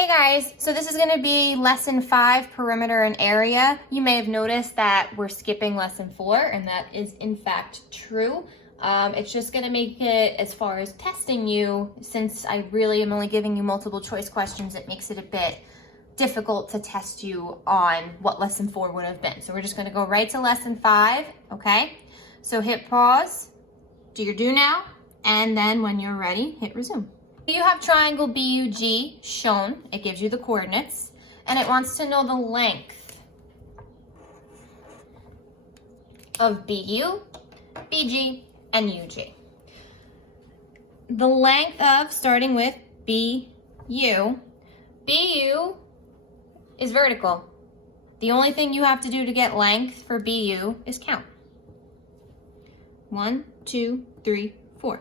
Hey guys, so this is going to be lesson 5, perimeter and area. You may have noticed that we're skipping lesson 4, and that is in fact true. It's just going to make it, as far as testing you, since I really am only giving you multiple choice questions, it makes it a bit difficult to test you on what lesson 4 would have been. So we're just going to go right to lesson 5, okay? So hit pause, do your do now, and then when you're ready, hit resume. You have triangle BUG shown. It gives you the coordinates, and it wants to know the length of BU, BG, and UG. The length of, starting with BU is vertical. The only thing you have to do to get length for BU is count. 1, 2, 3, 4.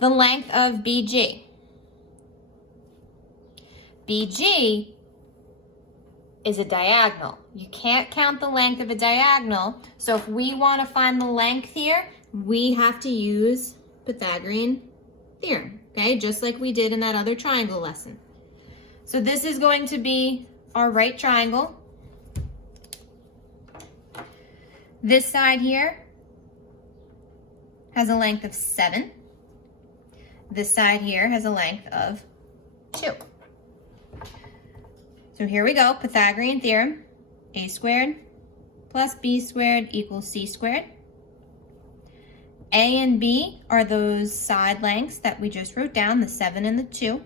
The length of BG. BG is a diagonal. You can't count the length of a diagonal, so if we want to find the length here, we have to use Pythagorean theorem, okay? Just like we did in that other triangle lesson. So this is going to be our right triangle. This side here has a length of 7. This side here has a length of 2. So here we go, Pythagorean theorem. A squared plus B squared equals C squared. A and B are those side lengths that we just wrote down, the 7 and the 2.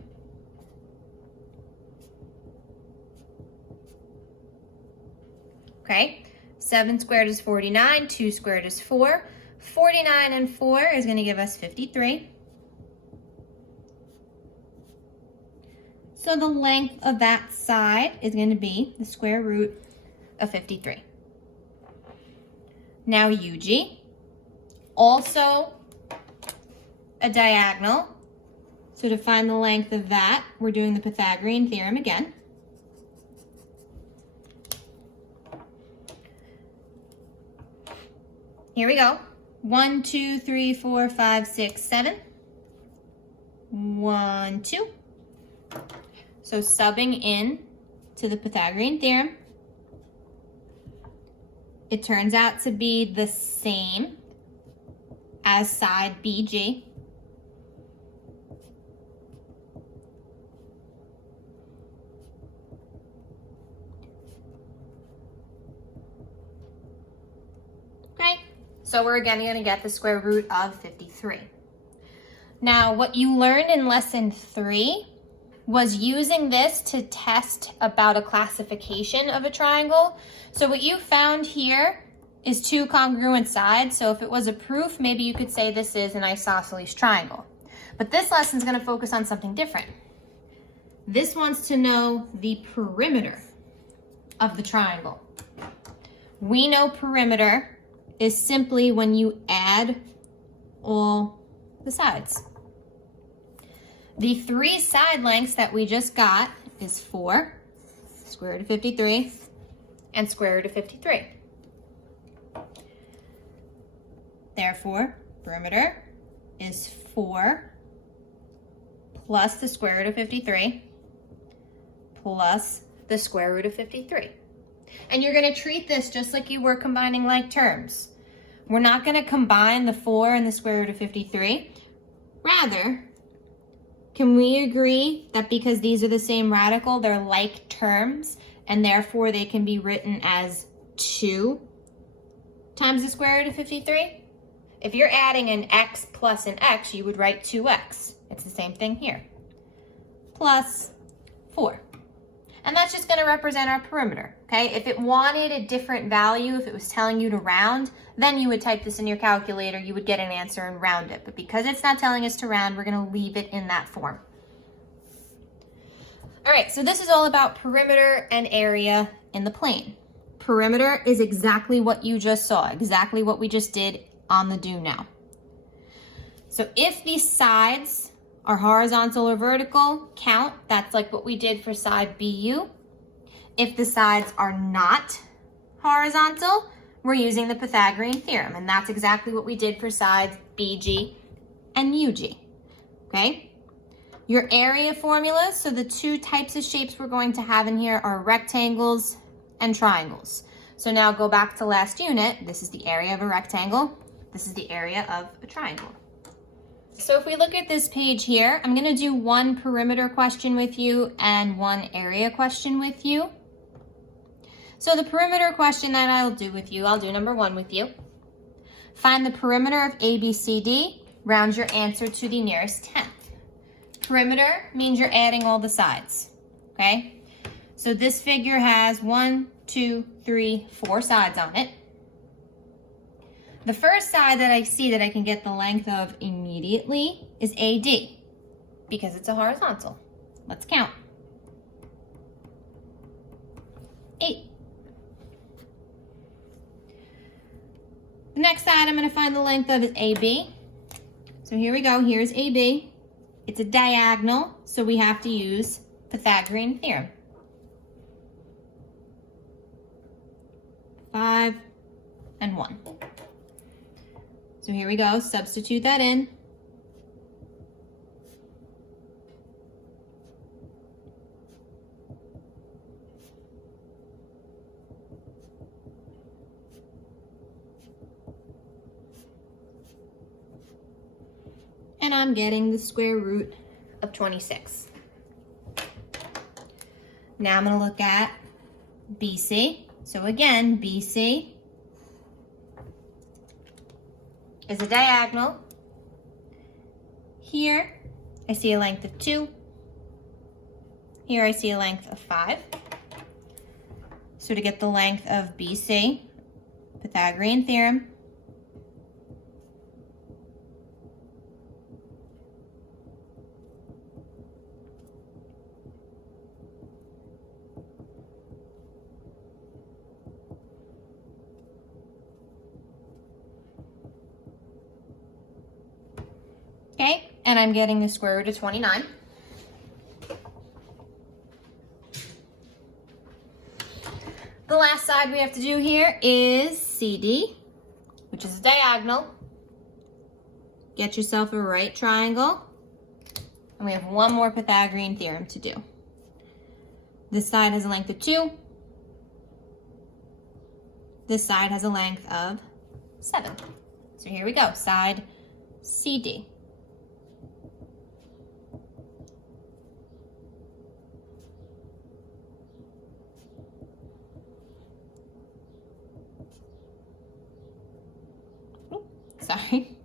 Okay, 7 squared is 49, 2 squared is 4. 49 and 4 is going to give us 53. So the length of that side is going to be the square root of 53. Now UG, also a diagonal. So to find the length of that, we're doing the Pythagorean theorem again. Here we go. 1, 2, 3, 4, 5, 6, 7. 1, 2. So subbing in to the Pythagorean theorem, it turns out to be the same as side BG. Okay, so we're again going to get the square root of 53. Now, what you learned in lesson 3 was using this to test about a classification of a triangle. So what you found here is 2 congruent sides. So if it was a proof, maybe you could say this is an isosceles triangle. But this lesson is going to focus on something different. This wants to know the perimeter of the triangle. We know perimeter is simply when you add all the sides. The 3 side lengths that we just got is 4, square root of 53, and square root of 53. Therefore, perimeter is 4 plus the square root of 53 plus the square root of 53. And you're going to treat this just like you were combining like terms. We're not going to combine the 4 and the square root of 53. Rather, can we agree that because these are the same radical, they're like terms, and therefore they can be written as 2 times the square root of 53? If you're adding an x plus an x, you would write 2x. It's the same thing here. Plus 4. And that's just going to represent our perimeter, okay? If it wanted a different value, if it was telling you to round, then you would type this in your calculator, you would get an answer and round it. But because it's not telling us to round, we're going to leave it in that form. All right, so this is all about perimeter and area in the plane. Perimeter is exactly what you just saw, exactly what we just did on the do now. So if these sides are horizontal or vertical, count. That's like what we did for side BU. If the sides are not horizontal, we're using the Pythagorean theorem, and that's exactly what we did for sides BG and UG, okay? your area formulas. So the two types of shapes we're going to have in here are rectangles and triangles. So now go back to last unit. This is the area of a rectangle. This is the area of a triangle. So if we look at this page here, I'm going to do one perimeter question with you and one area question with you. So the perimeter question that I'll do with you, I'll do number 1 with you. Find the perimeter of ABCD, round your answer to the nearest tenth. Perimeter means you're adding all the sides, okay? So this figure has 1, 2, 3, 4 sides on it. The first side that I see that I can get the length of immediately is AD, because it's a horizontal. Let's count. 8. The next side I'm going to find the length of is AB. So here we go. Here's AB. It's a diagonal, so we have to use Pythagorean theorem. 5 and 1. So here we go. Substitute that in. And I'm getting the square root of 26. Now I'm going to look at BC. So again, BC is a diagonal. Here I see a length of 2. Here I see a length of 5. So to get the length of BC, Pythagorean theorem. Okay, and I'm getting the square root of 29. The last side we have to do here is CD, which is a diagonal. Get yourself a right triangle. And we have one more Pythagorean theorem to do. This side has a length of 2. This side has a length of 7. So here we go, side CD. Sorry.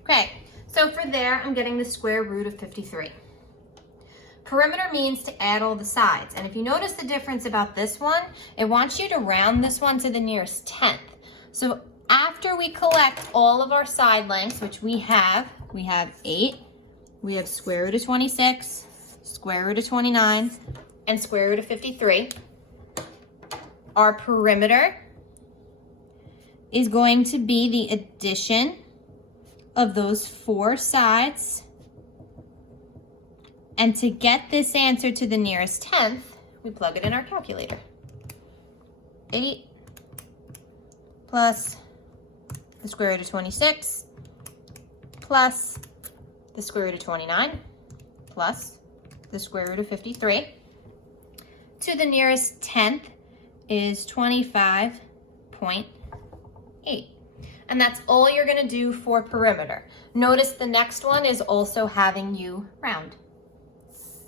Okay, so for there, I'm getting the square root of 53. Perimeter means to add all the sides. And if you notice the difference about this one, it wants you to round this one to the nearest tenth. So after we collect all of our side lengths, which we have 8, we have square root of 26, square root of 29, and square root of 53. Our perimeter is going to be the addition of those 4 sides. And to get this answer to the nearest tenth, we plug it in our calculator. 8 plus the square root of 26 plus the square root of 29 plus the square root of 53 to the nearest tenth is 25.8. And that's all you're going to do for perimeter. Notice the next one is also having you round.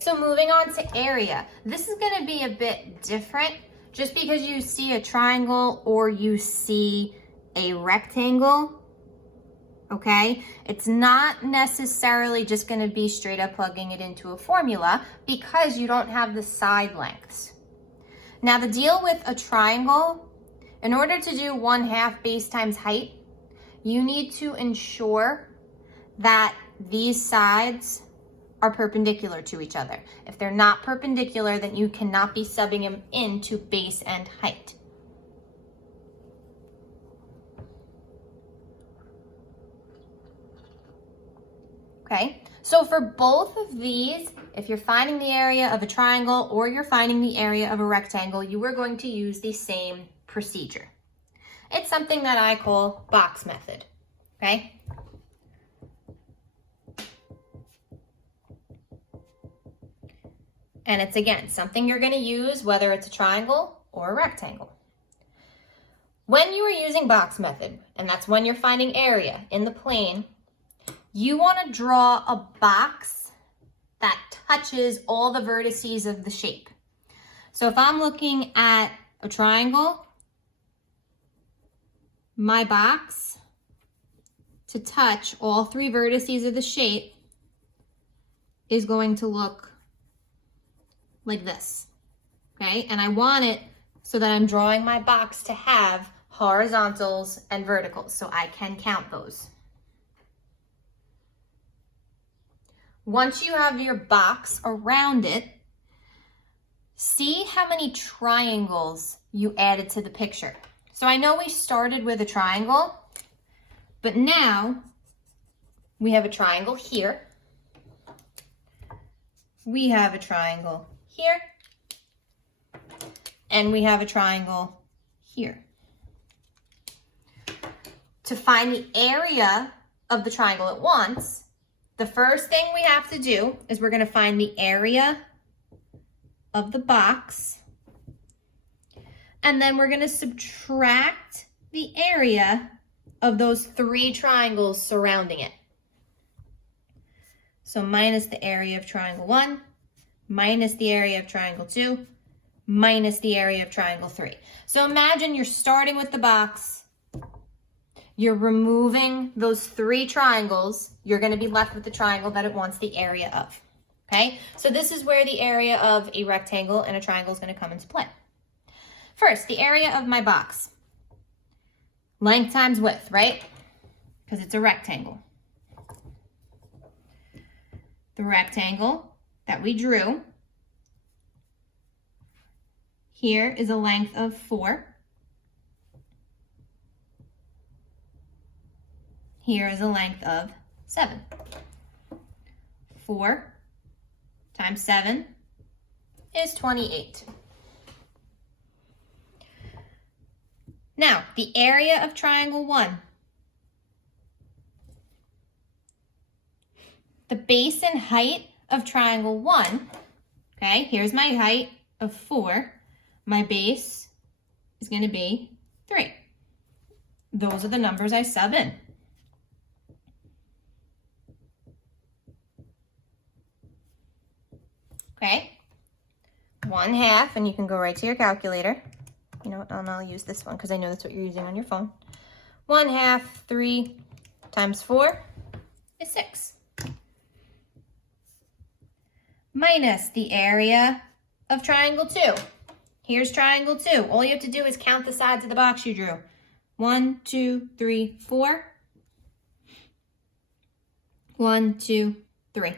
So moving on to area. This is going to be a bit different. Just because you see a triangle or you see a rectangle, okay? It's not necessarily just going to be straight up plugging it into a formula because you don't have the side lengths. Now the deal with a triangle, in order to do 1/2 base times height, you need to ensure that these sides are perpendicular to each other. If they're not perpendicular, then you cannot be subbing them into base and height. Okay, so for both of these, if you're finding the area of a triangle or you're finding the area of a rectangle, you are going to use the same procedure. It's something that I call box method, okay? And it's, again, something you're going to use whether it's a triangle or a rectangle. When you are using box method, and that's when you're finding area in the plane, you want to draw a box that touches all the vertices of the shape. So if I'm looking at a triangle, my box to touch all three vertices of the shape is going to look like this, okay? And I want it so that I'm drawing my box to have horizontals and verticals, so I can count those. Once you have your box around it, see how many triangles you added to the picture. So I know we started with a triangle, but now we have a triangle here. We have a triangle here. And we have a triangle here. To find the area of the triangle at once, the first thing we have to do is we're going to find the area of the box, and then we're going to subtract the area of those three triangles surrounding it. So minus the area of triangle 1, minus the area of triangle 2, minus the area of triangle 3. So imagine you're starting with the box, you're removing those three triangles, you're going to be left with the triangle that it wants the area of. Okay, so this is where the area of a rectangle and a triangle is going to come into play. First, the area of my box. Length times width, right? Because it's a rectangle. The rectangle that we drew here is a length of 4. Here is a length of 7. 4 times 7 is 28. Now, the area of triangle 1. The base and height of triangle 1, okay, here's my height of 4. My base is going to be 3. Those are the numbers I sub in. Okay, 1/2, and you can go right to your calculator. You know what, I'll use this one because I know that's what you're using on your phone. 1/2, 3 times 4 is 6. Minus the area of triangle 2. Here's triangle 2. All you have to do is count the sides of the box you drew. 1, 2, 3, 4. 1, 2, 3.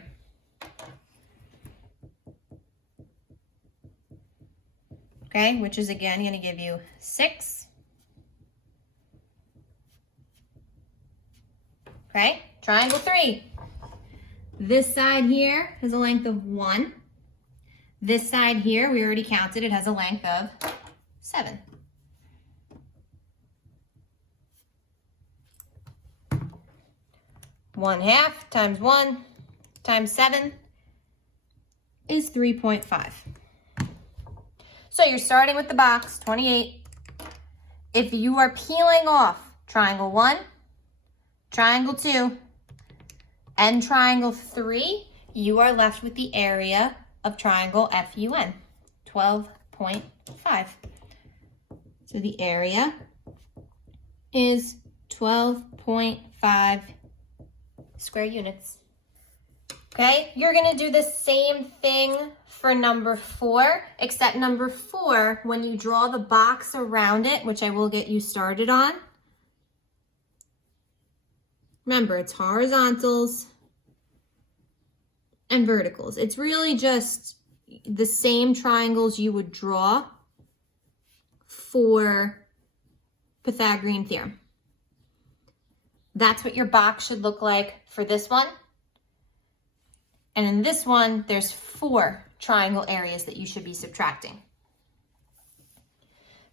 Okay, which is again going to give you 6. Okay, triangle 3. This side here has a length of 1. This side here, we already counted, it has a length of 7. One half times 1 times 7 is 3.5. So you're starting with the box, 28. If you are peeling off triangle 1, triangle 2, and triangle 3, you are left with the area of triangle FUN, 12.5. So the area is 12.5 square units. Okay, you're going to do the same thing for number 4, except number 4, when you draw the box around it, which I will get you started on, remember, it's horizontals and verticals. It's really just the same triangles you would draw for Pythagorean theorem. That's what your box should look like for this one. And in this one, there's 4 triangle areas that you should be subtracting.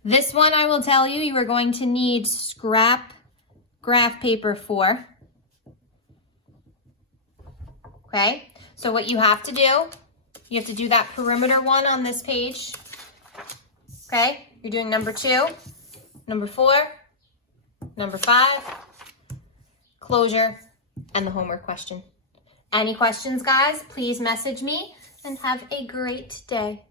This one I will tell you, you are going to need scrap graph paper for. Okay, so what you have to do, you have to do that perimeter one on this page. Okay, you're doing number 2, number 4, number 5, closure, and the homework question. Any questions, guys? Please message me and have a great day.